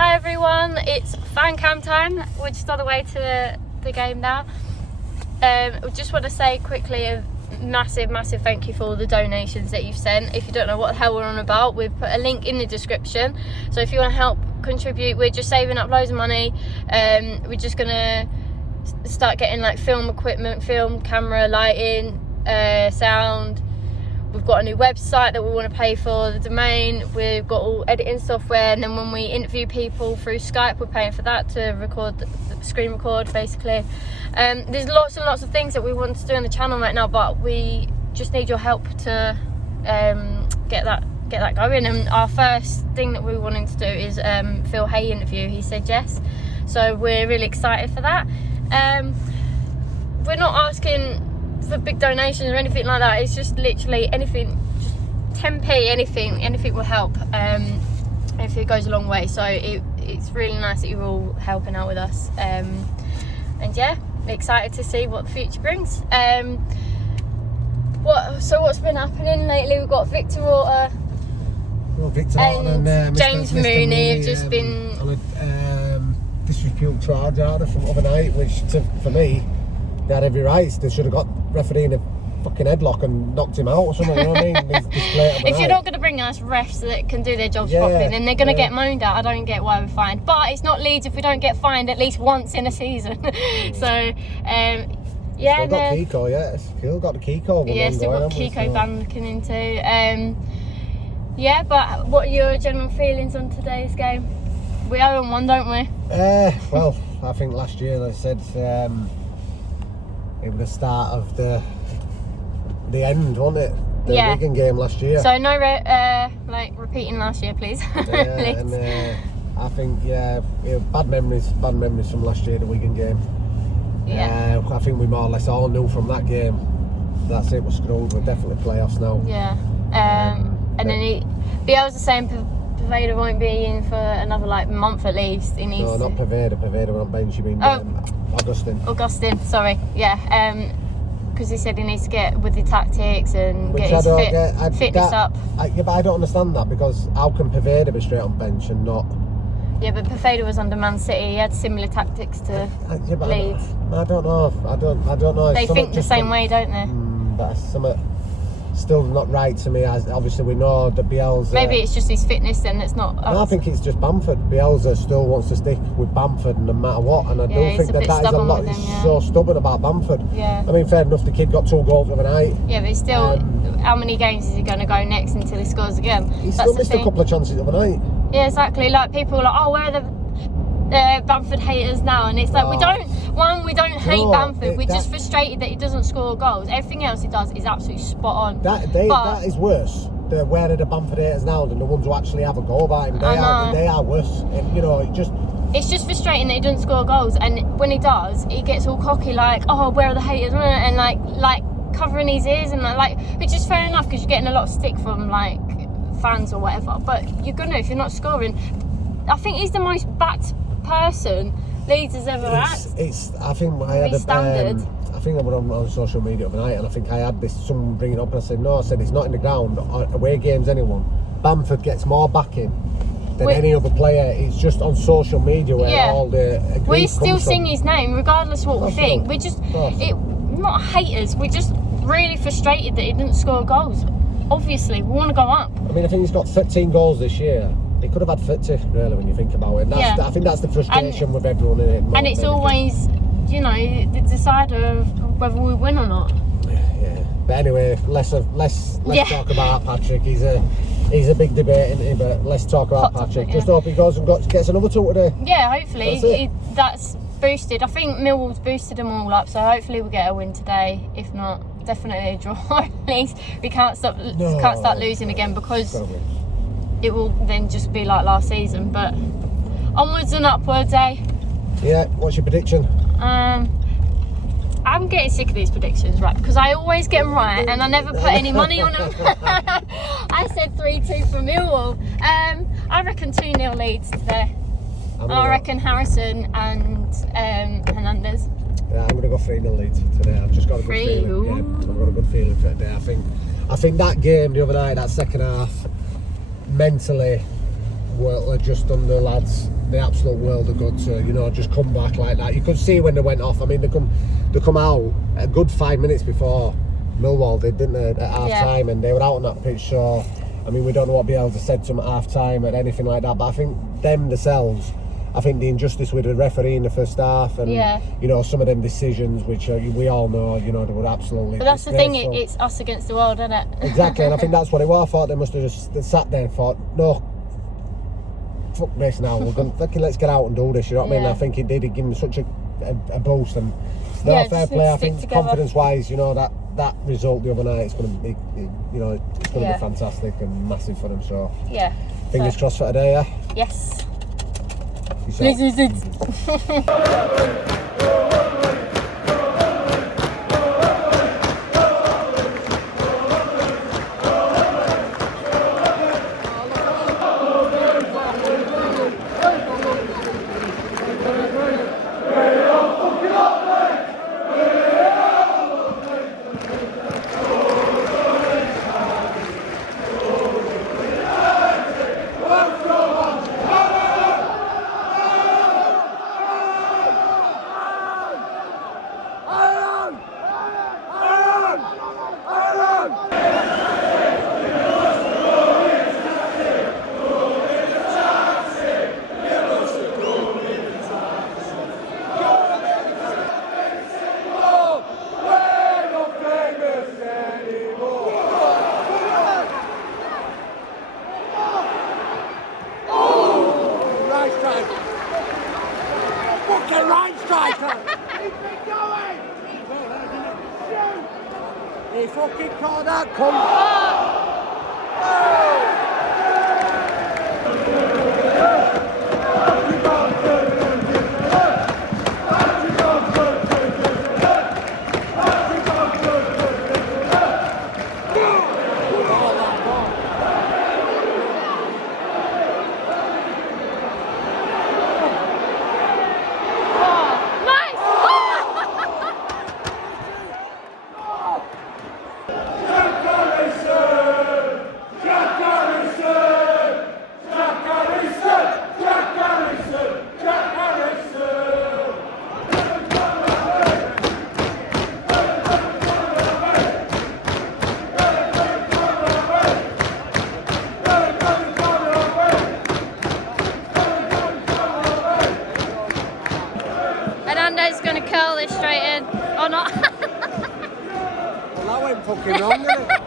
Hi everyone, it's fan cam time. We're just on the way to the game now. We just want to say quickly a massive thank you for all the donations that you've sent. If you don't know what the hell we're on about, we've put a link in the description. So if you want to help contribute, we're just saving up loads of money. We're just gonna start getting like film equipment, film camera, lighting, sound. We've got a new website that we want to pay for, the domain. We've got all editing software, and then when we interview people through Skype, we're paying for that to record, screen record basically. There's lots and lots of things that we want to do on the channel right now, but we just need your help to get that going. And our first thing that we're wanting to do is Phil Hay interview. He said yes, so we're really excited for that. We're not asking for big donations or anything like that. It's just literally anything, just 10p, anything will help. If it goes a long way, so it's really nice that you're all helping out with us. And yeah, excited to see what the future brings. What's been happening lately? We've got Victor Orta, and James Mooney have just been on a disrepute charge out from overnight, which for me, they had every right. They should have got referee in a fucking headlock and knocked him out or something. You know what I mean? If you're not going to bring us refs that can do their jobs properly, then they're going to get moaned at. I don't get why we're fined, but it's not Leeds if we don't get fined at least once in a season. So yeah, still got Kiko, yeah. Still got the Kiko. Yeah, still got Kiko ban looking into. Yeah, but what are your general feelings on today's game? We owe them one, don't we? Well, I think last year, like I said, it was the start of the end, wasn't it? The Wigan game last year. So no, repeating last year, please. Yeah, and I think bad memories from last year, the Wigan game. Yeah. I think we more or less all knew from that game. That's it. We're screwed. We're definitely playoffs now. Yeah. And then Bielsa's saying Paveda won't be in for another month at least. He needs not Paveda. Paveda went on bench. You mean Augustin, sorry. Yeah. Because he said he needs to get with the tactics and get his fitness up. But I don't understand that, because how can Paveda be straight on bench and not? Yeah, but Paveda was under Man City. He had similar tactics to Leeds. I don't know. I don't know. They think the same way, don't they? That's something still not right to me. As obviously we know that Bielsa. Maybe it's just his fitness then that's not. I think it's just Bamford. Bielsa still wants to stick with Bamford no matter what, and I do think that is a lot. He's so stubborn about Bamford. Yeah. I mean, fair enough, the kid got 2 goals overnight. Yeah, but he's still. How many games is he going to go next until he scores again? He's still missed a couple of chances overnight. Yeah, exactly. Like people are like, oh, where are the Bamford haters now? And it's like we don't hate Bamford. We're just frustrated that he doesn't score goals. Everything else he does is absolutely spot on. That is worse. Where are the Bamford haters now than the ones who actually have a go about him? They are worse. And, it's just frustrating that he doesn't score goals, and when he does, he gets all cocky like, oh, where are the haters? And like covering his ears, and which is fair enough because you're getting a lot of stick from fans or whatever. But you're gonna, if you're not scoring. I think he's the most backed person Leeds has ever had. I think I had I think I went on social media overnight, and I think I had someone bringing it up, and I said it's not in the ground, away games, anyone. Bamford gets more backing than any other player. It's just on social media where all the we still sing his name regardless of what we think. We're just not haters, we're just really frustrated that he didn't score goals. Obviously we want to go up. I mean, I think he's got 13 goals this year. He could have had 50, really, when you think about it. I think that's the frustration with everyone in it. And it's always, the decider of whether we win or not. Yeah. But anyway, let's talk about Patrick. He's a big debate, isn't he? But let's talk about Patrick. Just hope he goes and gets another 2 today. Yeah, hopefully. That's boosted. I think Millwall's boosted them all up, so hopefully we'll get a win today. If not, definitely a draw at least. We can't start losing again, because it will then just be like last season. But onwards and upwards, eh? Yeah, what's your prediction? I'm getting sick of these predictions, right? Because I always get them right and I never put any money on them. I said 3-2 for Millwall. I reckon 2-0 Leeds today. I reckon Harrison and Hernandez. Yeah, I'm going to go 3-0 Leeds today. I've just got a good feeling. Yeah, I've got a good feeling for today. I think that game the other night, that second half, mentally, just done the lads the absolute world of good to, you know, just come back like that. You could see when they went off. I mean, they come out a good 5 minutes before Millwall did, didn't they, at half time, and they were out on that pitch. So, I mean, we don't know what Bielsa said to them at half time or anything like that, but I think them themselves, I think the injustice with the referee in the first half and, you know, some of them decisions, which we all know, you know, they were absolutely But that's the thing, it's us against the world, isn't it? Exactly, and I think that's what it was. I thought they must have just sat there and thought, no, fuck this now, we're going let's get out and do this, you know what I mean? I think it did, it gave them such a boost, and fair play. I think confidence-wise, you know, that result the other night, it's going to be, you know, it's going to be fantastic and massive for them, so fingers crossed for today, Yes. He fucking caught that cunt. Hernando's going to curl this straight in, or not? Well, that went fucking wrong, didn't it?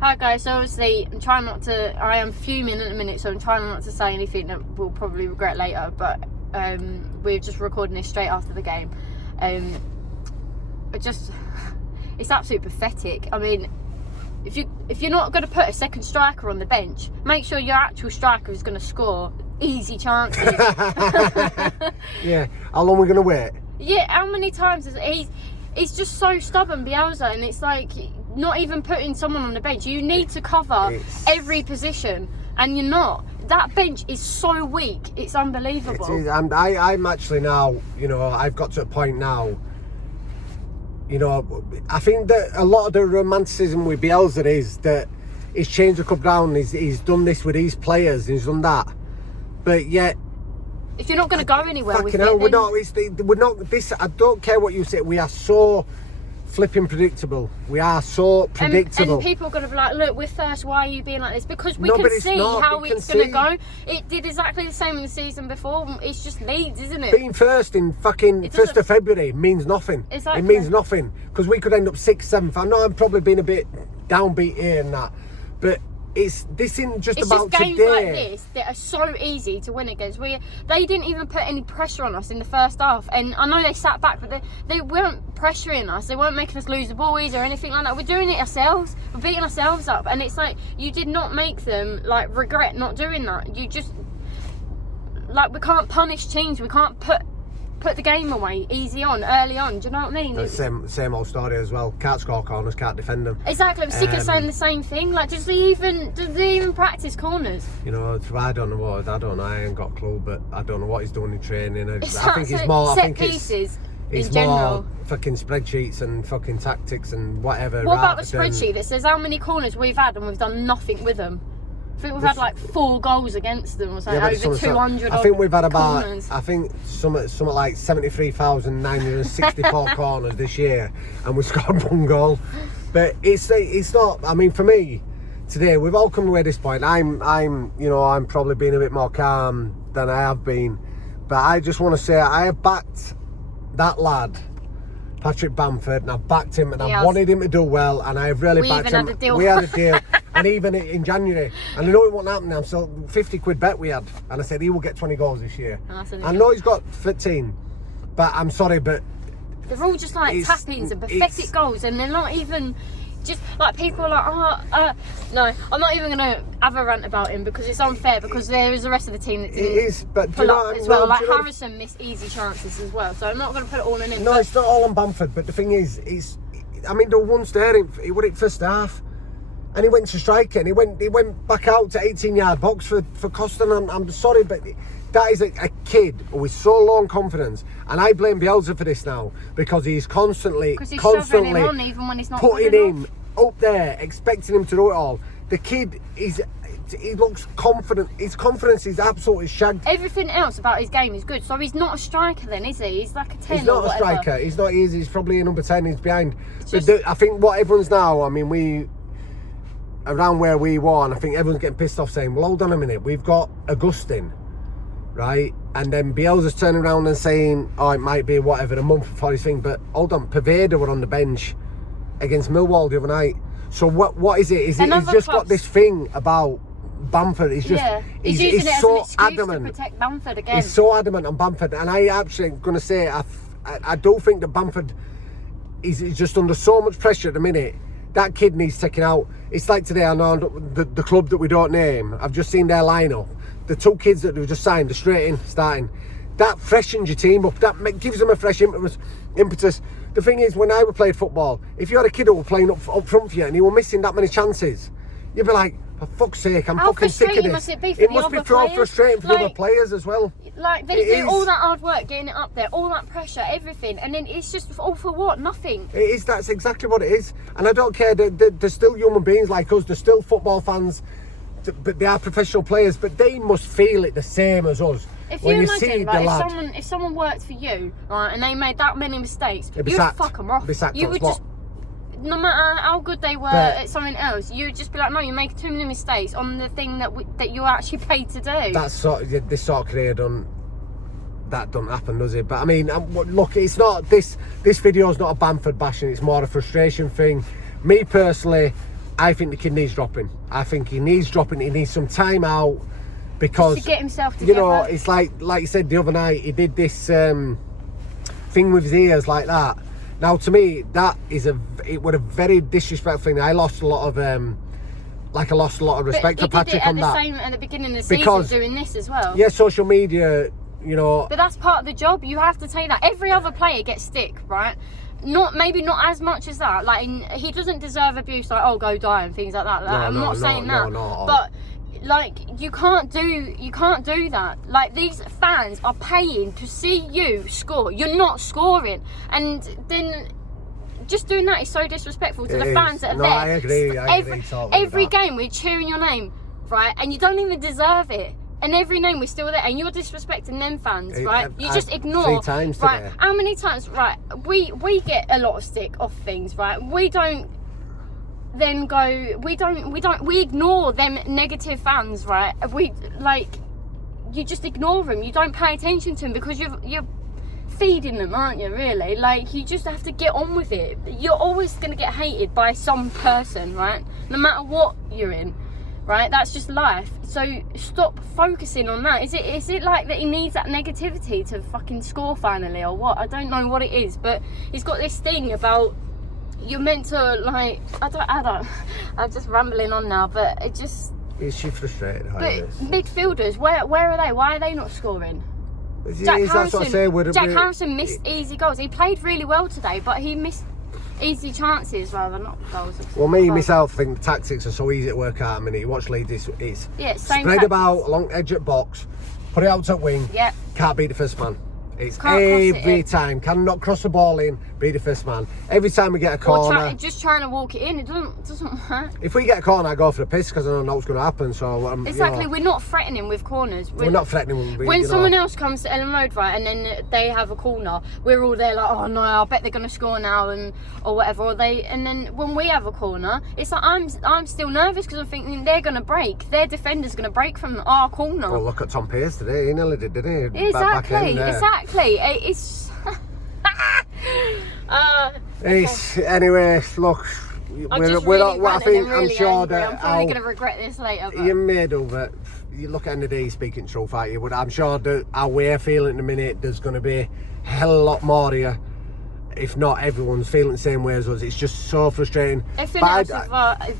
Hi guys, so obviously I'm trying not to, I am fuming at the minute, so I'm trying not to say anything that we'll probably regret later, but we're just recording this straight after the game. It's absolutely pathetic. I mean, if you're not going to put a second striker on the bench, make sure your actual striker is going to score easy chances. Yeah, how long are we going to wait? Yeah, how many times is he's just so stubborn, Bielsa, and it's like not even putting someone on the bench. You need to cover every position, and you're not. That bench is so weak. It's unbelievable. It is. And I'm actually now, you know, I've got to a point now, you know, I think that a lot of the romanticism with Bielsa is that he's changed the club down, he's done this with these players, he's done that. But yet, if you're not going to go anywhere with it, we're not, this, I don't care what you say, we are so flipping predictable. We are so predictable. And people are going to be like, look, we're first, why are you being like this? Because we can see how it's going to go. It did exactly the same in the season before. It's just Leeds, isn't it? Being first in fucking 1st of February means nothing. Exactly. It means nothing. Because we could end up 6th, 7th. I know I'm probably being a bit downbeat here and that. But this isn't just about today. It's just games like this that are so easy to win against. They didn't even put any pressure on us in the first half, and I know they sat back, but they weren't pressuring us. They weren't making us lose the boys or anything like that. We're doing it ourselves. We're beating ourselves up, and it's like you did not make them like regret not doing that. You just like, we can't punish teams. We can't put the game away easy on, early on. Do you know what I mean? It's same old story as well. Can't score corners, can't defend them. Exactly. I'm sick of saying the same thing. Like, does they even practice corners? You know, I don't know. I ain't got a clue, but I don't know what he's doing in training. I think it's it's more set pieces. It's more fucking spreadsheets and fucking tactics and whatever. What about the spreadsheet that says how many corners we've had and we've done nothing with them? I think we've had like 4 goals against them or something, over 200. I think we've had about, corners. I think something like 73,964 corners this year, and we scored 1 goal. But it's not. I mean, for me, today we've all come away at this point. I'm probably being a bit more calm than I have been, but I just want to say I have backed that lad, Patrick Bamford, and I've backed him, and I've wanted him to do well, and I've really backed him. We had a deal. And even in January, and I know it won't happen now, so 50 quid bet we had, and I said he will get 20 goals this year. I know he's got 15, but I'm sorry, but they're all just like tap-ins and pathetic goals, and they're not even just like, people are like, no, I'm not even going to have a rant about him because it's unfair, because there is the rest of the team that didn't pull up as well. Like Harrison missed easy chances as well, so I'm not going to put it all on him. No, it's not all on Bamford, but the thing is, I mean, the once there, he won it first half. And he went to striker, and he went back out to 18-yard box for Costa. And I'm sorry, but that is a kid with so low on confidence, and I blame Bielsa for this now, because he's constantly him on, even when he's not putting him up there, expecting him to do it all. The kid he looks confident. His confidence is absolutely shagged. Everything else about his game is good. So he's not a striker then, is he? He's like a 10. He's not a striker. He's not. He's probably a number 10. He's behind. I think what everyone's now. I mean, around where we were, and I think everyone's getting pissed off saying, well, hold on a minute, we've got Augustine, right? And then Bielsa's turning around and saying, oh, it might be whatever, a month before his thing, but hold on, Paveda were on the bench against Millwall the other night. So what is it? He's just got this thing about Bamford. He's just, he's using it so as an excuse adamant to protect Bamford again. He's so adamant on Bamford, and I actually going to say, I do think that Bamford is just under so much pressure at the minute. That kid needs taking out. It's like today, I know the club that we don't name, I've just seen their lineup. The 2 kids that they've just signed, they're straight in, starting. That freshens your team up. That gives them a fresh impetus. The thing is, when I played football, if you had a kid who was playing up front for you and he was missing that many chances, you'd be like, for fuck's sake, I'm fucking sick of this. Must it be for it must be so frustrating for the other players as well. Like, they do all that hard work getting it up there, all that pressure, everything, and then it's just all for what? Nothing. It is. That's exactly what it is. And I don't care. They're still human beings like us. They're still football fans, but they are professional players. But they must feel it the same as us. If you imagine, like, if someone worked for you, right, and they made that many mistakes, you'd fuck them off. You would just, no matter how good they were at something else, you'd just be like, no, you make too many mistakes on the thing that you're actually paid to do. This sort of career that doesn't happen, does it? But I mean, look, it's not this video's not a Bamford bashing. It's more a frustration thing. Me personally, I think the kid needs dropping. I think he needs dropping. He needs some time out, because just to get himself together. You know, it's like you said the other night, he did this thing with his ears like that. Now, to me, it was a very disrespectful thing. I lost a lot of respect for Patrick on that. At the beginning of the season, doing this as well. Yeah, social media, you know. But that's part of the job. You have to take that. Every other player gets stick, right? Maybe not as much as that. Like, he doesn't deserve abuse, like, oh, go die and things like that. I'm not saying that. But like, you can't do that. Like, these fans are paying to see you score. You're not scoring, and then just doing that is so disrespectful to the fans that are there. I agree. Every game we're cheering your name, right, and you don't even deserve it. And every name we're still there, and you're disrespecting them fans, right? You just ignore. 3 times right? today. How many times, right? We get a lot of stick off things, right? We don't then go. We ignore them negative fans, right? You just ignore them. You don't pay attention to them because you're feeding them, aren't you? Really, like, you just have to get on with it. You're always going to get hated by some person, right? No matter what you're in. Right, that's just life. So stop focusing on that. Is it like that he needs that negativity to fucking score finally, or what? I don't know what it is, but he's got this thing about you're meant to, like, I don't. I'm just rambling on now, but it just. Is she frustrated? But midfielders, where are they? Why are they not scoring? Jack Harrison missed easy goals. He played really well today, but he missed easy chances rather, not goals. Well, myself think the tactics are so easy to work out. I mean, you watch Leeds, it's spread about along edge at box, put it out to wing. Yeah. Can't beat the first man. It's every time. Cannot cross the ball in. be the first man. Every time we get a corner, just trying to walk it in. It doesn't work. If we get a corner, I go for the piss because I don't know what's going to happen. So exactly, we're not threatening with corners. We're not threatening. When someone else comes to Ellen Road, right, and then they have a corner, we're all there like, oh no, I bet they're going to score now, or whatever. And then when we have a corner, it's like I'm still nervous because I'm thinking they're going to break. Their defender's going to break from our corner. Well, look at Tom Pearce today. He nearly did, didn't he? Exactly. It's. Anyway, look, I'm sure that I'm probably going to regret this later. But... You may do, but you look at the end of the day, speaking truth, aren't you? But I'm sure that how we're feeling in the minute, there's going to be a hell of a lot more here. If not, everyone's feeling the same way as us. It's just so frustrating. Everything else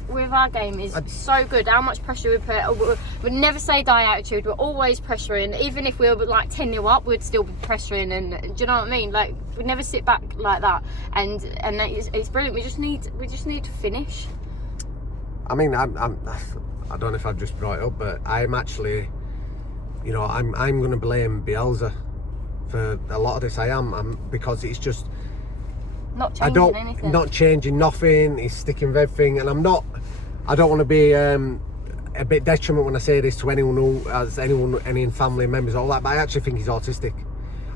with our game is so good. How much pressure we put. We'd never say die attitude. We're always pressuring. Even if we were like 10-0 up, we'd still be pressuring. And do you know what I mean? Like, we'd never sit back like that. And it's brilliant. We just need to finish. I mean, I don't know if I've just brought it up, but I'm actually, you know, I'm going to blame Bielsa for a lot of this. I am because it's just. Not changing anything. Not changing nothing. He's sticking with everything, and I don't want to be a bit detriment when I say this to anyone who has any family members, all that. But I actually think he's autistic.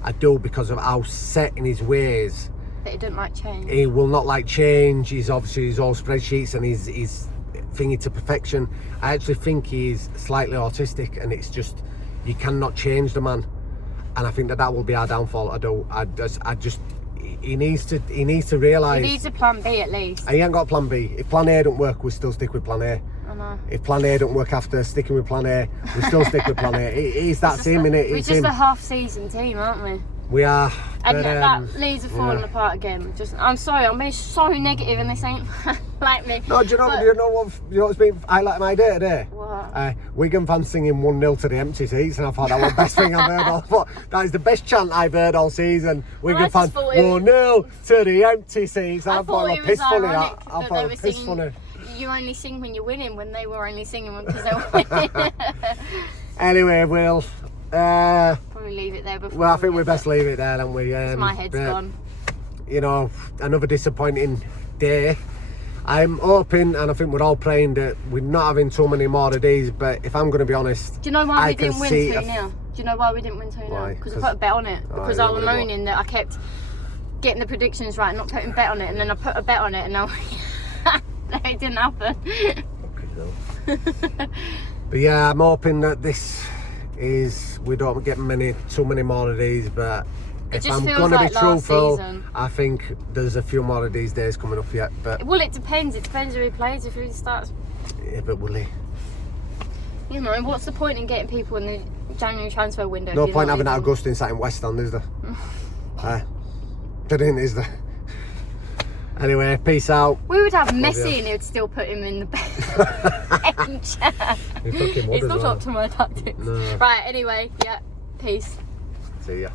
I do, because of how set in his ways. That he doesn't like change. He will not like change. He's all spreadsheets and he's thingy to perfection. I actually think he's slightly autistic, and it's just you cannot change the man. And I think that will be our downfall. He needs to realise. He needs a plan B at least. He ain't got a plan B. If plan A don't work, we'll still stick with plan A. I know. If plan A don't work after sticking with plan A, we'll still stick with plan A. He's that same, innit? We're just a half-season team, aren't we? We are. And that Leeds are falling apart again. I'm sorry, I'm being so negative, and this ain't like me. No, do you know what's been highlighting my day today? What? Wigan fans singing 1-0 to the empty seats, and I thought that was the best thing I've heard all. But that is the best chant I've heard all season. Wigan fans 1-0 to the empty seats. I thought it was piss funny. I thought it was piss funny. You only sing when you're winning, when they were only singing because they were winning. Anyway, we'll probably leave it there before. Well, I think we best leave it there, don't we? My head's gone. You know, another disappointing day. I'm hoping, and I think we're all praying that we're not having too many more of these, but if I'm going to be honest, do you know why we didn't win 2-0? Do you know why we didn't win 2-0? Because I put a bet on it. Because I was moaning that I kept getting the predictions right, not putting a bet on it, and then I put a bet on it, and now it didn't happen. But yeah, I'm hoping that we don't get too many more of these, but if I'm going to be truthful, I think there's a few more of these days coming up yet. But well, it depends. It depends who he plays. If he starts, yeah, but will he? You know, what's the point in getting people in the January transfer window? No point having that Augustine sat in West End, is there? There ain't, is there? Anyway, peace out. We would have Messi and he would still put him in the bench. It's not up to my tactics. No. Right, anyway, yeah, peace. See ya.